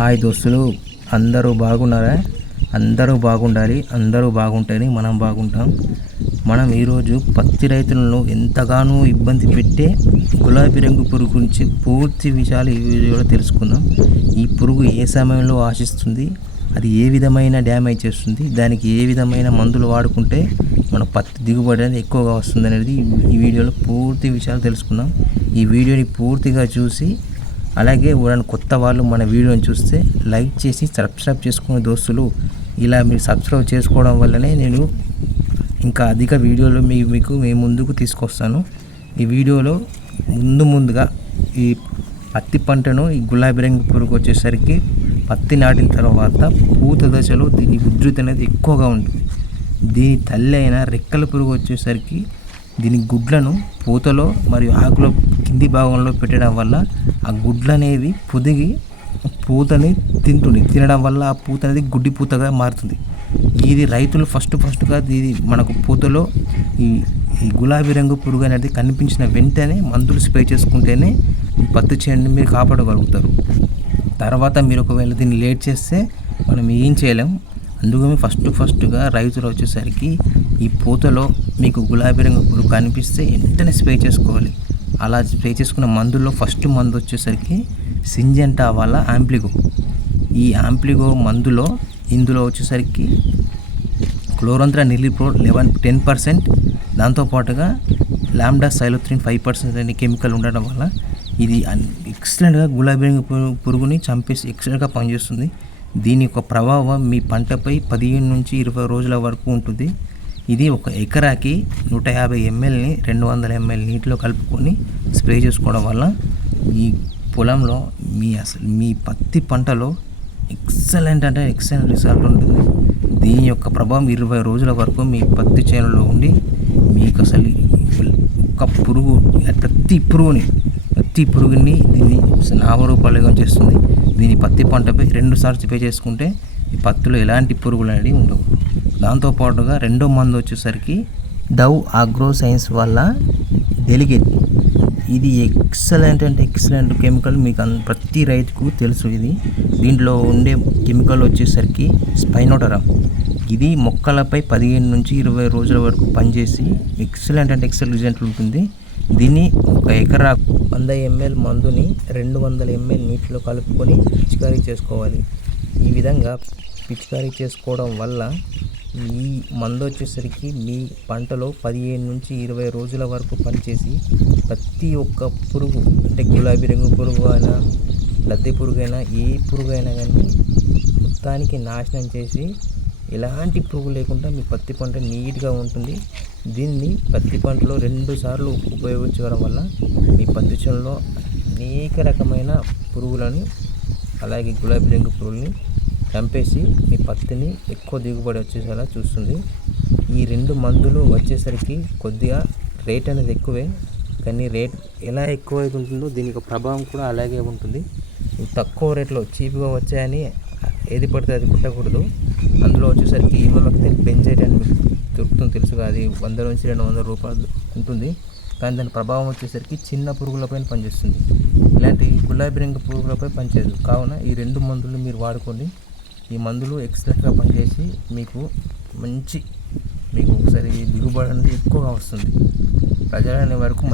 Hi దోస్తులు, అందరూ బాగున్నారా? అందరూ బాగుండాలి. అందరూ బాగుంటేనే మనం బాగుంటాం. మనం ఈరోజు పత్తి రైతులను ఎంతగానో ఇబ్బంది పెట్టే గులాబీ రంగు పురుగు గురించి పూర్తి విషయాలు ఈ వీడియోలో తెలుసుకుందాం. ఈ పురుగు ఏ సమయంలో ఆశిస్తుంది, అది ఏ విధమైన డ్యామేజ్ చేస్తుంది, దానికి ఏ విధమైన మందులు వాడుకుంటే మన పత్తి దిగుబడి అనేది ఎక్కువగా వస్తుంది అనేది ఈ వీడియోలో పూర్తి విషయాలు తెలుసుకుందాం. ఈ వీడియోని పూర్తిగా చూసి అలాగే ఎవరైనా కొత్త వాళ్ళు మన వీడియోని చూస్తే లైక్ చేసి సబ్స్క్రైబ్ చేసుకునే దోస్తులు, ఇలా మీరు సబ్స్క్రైబ్ చేసుకోవడం వల్లనే నేను ఇంకా అధిక వీడియోలు మీకు ముందుకు తీసుకొస్తాను. ఈ వీడియోలో ముందుగా ఈ పత్తి పంటను ఈ గులాబీ రంగు పురుగు వచ్చేసరికి పత్తి నాటిన తర్వాత పూత దశలో దీని ఉధృతి అనేది ఎక్కువగా ఉంటుంది. దీని తల్లి అయిన రెక్కల పురుగు వచ్చేసరికి దీని గుడ్లను పూతలో మరియు ఆకులో కింది భాగంలో పెట్టడం వల్ల ఆ గుడ్లు అనేవి పొదిగి పూతని తినడం వల్ల ఆ పూత అనేది గుడ్డి పూతగా మారుతుంది. ఇది రైతులు ఫస్ట్గా ఇది మనకు పూతలో ఈ గులాబీ రంగు పురుగు అనేది కనిపించిన వెంటనే మందులు స్ప్రే చేసుకుంటేనే పత్తి చేనుని మీరు కాపాడగలుగుతారు. తర్వాత మీరు ఒకవేళ దీన్ని లేట్ చేస్తే మనం ఏం చేయలేం. అందుకని ఫస్ట్గా రైతులు వచ్చేసరికి ఈ పూతలో మీకు గులాబీ రంగు పురుగు కనిపిస్తే వెంటనే స్ప్రే చేసుకోవాలి. అలా స్ప్రే చేసుకున్న మందుల్లో ఫస్ట్ మందు వచ్చేసరికి సింజెంటా వాళ్ళ యాంప్లిగో. ఈ యాంప్లిగో మందులో ఇందులో వచ్చేసరికి క్లోరంత్రా నిలిప్రోల్ 10%, దాంతోపాటుగా లాంబ్డా సైలోత్రిన్ 5% అనే కెమికల్ ఉండడం వల్ల ఇది ఎక్సలెంట్గా గులాబీ రంగు పురుగుని చంపేసి ఎక్సలెంట్గా పనిచేస్తుంది. దీని యొక్క ప్రభావం మీ పంటపై 15 నుంచి 20 రోజుల వరకు ఉంటుంది. ఇది ఒక ఎకరాకి 150 mlని 200 ml నీటిలో కలుపుకొని స్ప్రే చేసుకోవడం వల్ల ఈ పొలంలో మీ పత్తి పంటలో ఎక్సలెంట్ రిజల్ట్ ఉంటుంది. దీని యొక్క ప్రభావం 20 రోజుల వరకు మీ పత్తి చేనులో ఉండి మీకు అసలు ఒక పురుగు ప్రతి పురుగుని దీన్ని నామరూపాలుగా చేస్తుంది. దీని పత్తి పంటపై 2 సార్లు స్ప్రే చేసుకుంటే ఈ పత్తిలో ఎలాంటి పురుగులు అనేవి ఉండవు. దాంతోపాటుగా రెండో మందు వచ్చేసరికి డవ్ ఆగ్రో సైన్స్ వల్ల డెలిగేట్. ఇది ఎక్సలెంట్ కెమికల్. మీకు ప్రతి రైతుకు తెలుసు. దీంట్లో ఉండే కెమికల్ వచ్చేసరికి స్పైనోటరా. ఇది మొక్కలపై 15 నుంచి 20 రోజుల వరకు పనిచేసి ఎక్సలెంట్ రిజల్ట్ ఉంటుంది. దీన్ని ఒక ఎకరా 100 ml మందుని 200 ml నీటిలో కలుపుకొని పిచికారీ చేసుకోవాలి. ఈ విధంగా పిచికారీ చేసుకోవడం వల్ల ఈ మందు వచ్చేసరికి మీ పంటలో 15 నుంచి 20 రోజుల వరకు పనిచేసి ప్రతి ఒక్క పురుగు, అంటే గులాబీ రంగు పురుగు అయినా లద్దె పురుగు అయినా ఏ పురుగు అయినా కానీ మొత్తానికి నాశనం చేసి ఎలాంటి పురుగు లేకుండా మీ పత్తి పంట నీట్గా ఉంటుంది. దీన్ని పత్తి పంటలో 2 సార్లు ఉపయోగించడం వల్ల మీ పత్తి చేనులో అనేక రకమైన పురుగులని, అలాగే గులాబీ రంగు పురుగుల్ని చంపేసి మీ పత్తిని ఎక్కువ దిగుబడి వచ్చేసేలా చూస్తుంది. ఈ 2 మందులు వచ్చేసరికి కొద్దిగా రేట్ అనేది ఎక్కువే, కానీ రేట్ ఎలా ఎక్కువ ఉంటుందో దీనికి ప్రభావం కూడా అలాగే ఉంటుంది. తక్కువ రేట్లో చీప్గా వచ్చాయని ఏది పడితే అది కుట్టకూడదు. అందులో వచ్చేసరికి ఇమామెక్టిన్ బెంజైట్ అని మీకు దొరుకుతుంది, తెలుసుగా. అది 100 నుంచి 200 రూపాయలు ఉంటుంది. కానీ దాని ప్రభావం వచ్చేసరికి చిన్న పురుగులపైన పనిచేస్తుంది. ఇలాంటి గులాబీ రంగు పురుగులపై పనిచేయదు. కావున ఈ 2 మందులు మీరు వాడుకోండి. ఈ మందులు ఎక్సలెంట్గా పనిచేసి మీకు ఒకసారి దిగుబడి అనేది ఎక్కువగా వస్తుంది. ప్రజలనే వరకు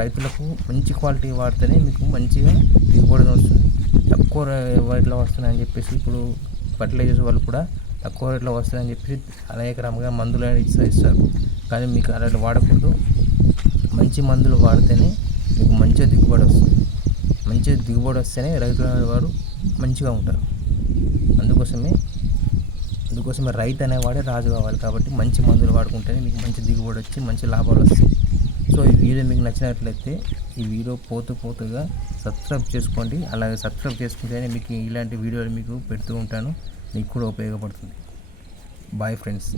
రైతులకు మంచి క్వాలిటీ వాడితేనే మీకు మంచిగా దిగుబడి వస్తుంది. తక్కువ రేట్లో వస్తున్నాయని చెప్పేసి ఇప్పుడు ఫర్టిలైజర్స్ వాళ్ళు కూడా తక్కువ రేట్లో వస్తున్నాయని చెప్పేసి అనేక రకంగా మందులు అనేది ఇస్తారు. కానీ మీకు అలాంటి వాడకూడదు. మంచి మందులు వాడితేనే మీకు మంచిగా దిగుబడి వస్తుంది. మంచిగా దిగుబడి వస్తేనే రైతులు అనేవారు మంచిగా ఉంటారు. అందుకోసమే రైతు అనేవాడే రాజు కావాలి. కాబట్టి మంచి మందులు వాడుకుంటేనే మీకు మంచి దిగుబడి వచ్చి మంచి లాభాలు వస్తాయి. సో ఈ వీడియో మీకు నచ్చినట్లయితే ఈ వీడియో పోతుగా సబ్స్క్రైబ్ చేసుకోండి. అలాగే సబ్స్క్రైబ్ చేసుకుంటేనే మీకు ఇలాంటి వీడియోలు మీకు పెడుతూ ఉంటాను. మీకు కూడా ఉపయోగపడుతుంది. Bye friends.